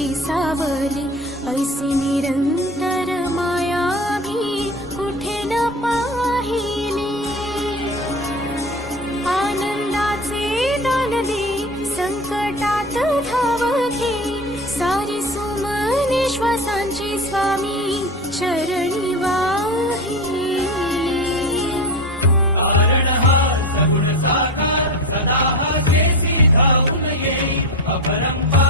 तुझी सावली, ऐसी निरंतर माया भी कुठे न पाहिली। आनंदाचे दान दे, संकटात धाव घे, सारी सुमने श्वासांची स्वामी चरणी वाहिली। कारण हा सगुण साकार, सदा हा जेसी धावून येई, अपरंपार